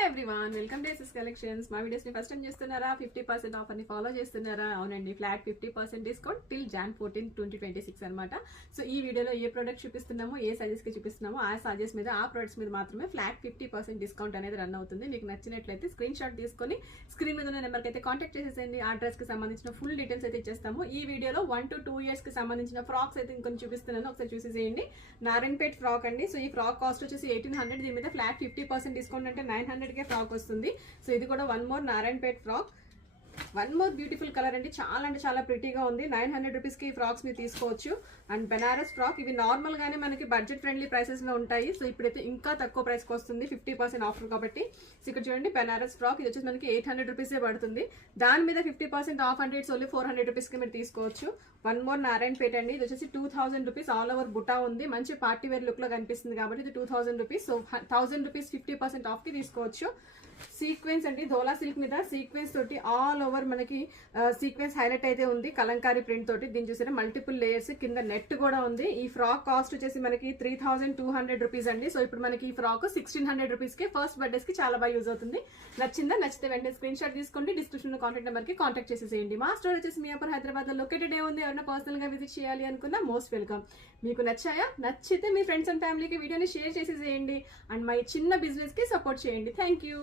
Hello everyone, welcome to SS collections. మా videos ని first time చేస్తున్నారా? 50% ఆఫర్ ని ఫాలో చేస్తున్నారా? అవునండి, ఫ్లాట్ 50% డిస్కౌంట్ టిల్ Jan 14, 2026 అనమాట. సో ఈ వీడియోలో ఏ ప్రొడక్ట్ చూపిస్తున్నామో, ఏ సైజెస్ కి చూపిస్తున్నామో ఆ సైజెస్ మీద, ఆ ప్రొడక్ట్స్ మీద మాత్రమే ఫ్లాట్ 50% డిస్కౌంట్ అనేది రన్ అవుతుంది. మీకు నచ్చినట్లయితే స్క్రీన్ షాట్ తీసుకొని స్క్రీన్ మీద ఉన్న నెంబర్కి అయితే కాంటాక్ట్ చేసేసేయండి. ఆ డ్రెస్ కి సంబంధించిన ఫుల్ డీటెయిల్స్ అయితే ఇచ్చేస్తాము. ఈ వీడియోలో 1 to 2 years కి సంబంధించిన ఫ్రాక్స్ అయితే ఇంకొన్ని చూపిస్తున్నాను, ఒకసారి చూసేసేయండి. నారాయణపేట్ ఫ్రాక్ అండి. సో ఈ ఫ్రాక్ కాస్ట్ వచ్చేసి 1800. దీని మీద ఫ్లాట్ 50% డిస్కౌంట్ అంటే 900 కే ఫ్రాక్ వస్తుంది. సో ఇది కూడా one more Narayanpet frock, one more beautiful colour అండి. చాలా అంటే చాలా ప్రిటీగా ఉంది. 900 రూపీస్ కి ఫ్రాక్స్ మీరు తీసుకోవచ్చు. అండ్ బెనారస్ ఫ్రాక్, ఇవి నార్మల్ గానే మనకి బడ్జెట్ ఫ్రెండ్లీ ప్రైసెస్ లో ఉంటాయి. సో ఇప్పుడైతే ఇంకా తక్కువ ప్రైస్ కి వస్తుంది, 50% ఆఫర్ కాబట్టి. సో ఇక్కడ చూడండి, బెనారస్ ఫ్రాక్, ఇది వచ్చేసి మనకి 800 రూపీసే పడుతుంది. దాని మీద 50% ఆఫ్ అంటే ఇట్స్ ఓన్లీ 400 రూపీస్ కి మీరు తీసుకోవచ్చు. వన్ మోర్ నారాయణపేట అండి. ఇది వచ్చేసి 2000 రూపీస్, ఆల్ ఓవర్ బుటా ఉంది. మంచి పార్టీ వేర్ లుక్ లో కనిపిస్తుంది కాబట్టి ఇది 2000 రూపీస్. సో 1000 రూపీస్ 50% ఆఫ్ కి తీసుకోవచ్చు. సీక్వెన్స్ అండి, ధోలా సిల్క్ మీద సీక్వెన్స్ తోటి ఆల్ ఓవర్ మనకి సీక్వెన్స్ హైలైట్ అయితే ఉంది, కలంకారీ ప్రింట్ తోటి. దీని చూసారా మల్టిపుల్ లేయర్స్, కింద నెట్ కూడా ఉంది. ఈ ఫ్రాక్ కాస్ట్ వచ్చేసి మనకి 3200 రూపీస్ అండి. సో ఇప్పుడు మనకి ఈ ఫ్రాక్ 1600 రూపీస్ కి ఫస్ట్ బర్త్డేస్ కి చాలా బాగా యూజ్ అవుతుంది. నచ్చిందా? నచ్చితే వెంటనే స్క్రీన్ షాట్ తీసుకోండి, డిస్క్రిప్షన్ లో కాంటాక్ట్ నెంబర్ కి కాంటాక్ట్ చేసేసేయండి. మా స్టోర్ వచ్చేసి మియాపూర్, హైదరాబాద్ లో లొకేటెడ్ ఉంది. ఎవరైనా పర్సనల్ గా విజిట్ చేయాలి అనుకున్నా మోస్ట్ వెల్కమ్. మీకు నచ్చాయా? నచ్చితే మీ ఫ్రెండ్స్ అండ్ ఫ్యామిలీకి వీడియోని షేర్ చేసేసేయండి. అండ్ మై చిన్న బిజినెస్ కి సపోర్ట్ చేయండి. Thank you.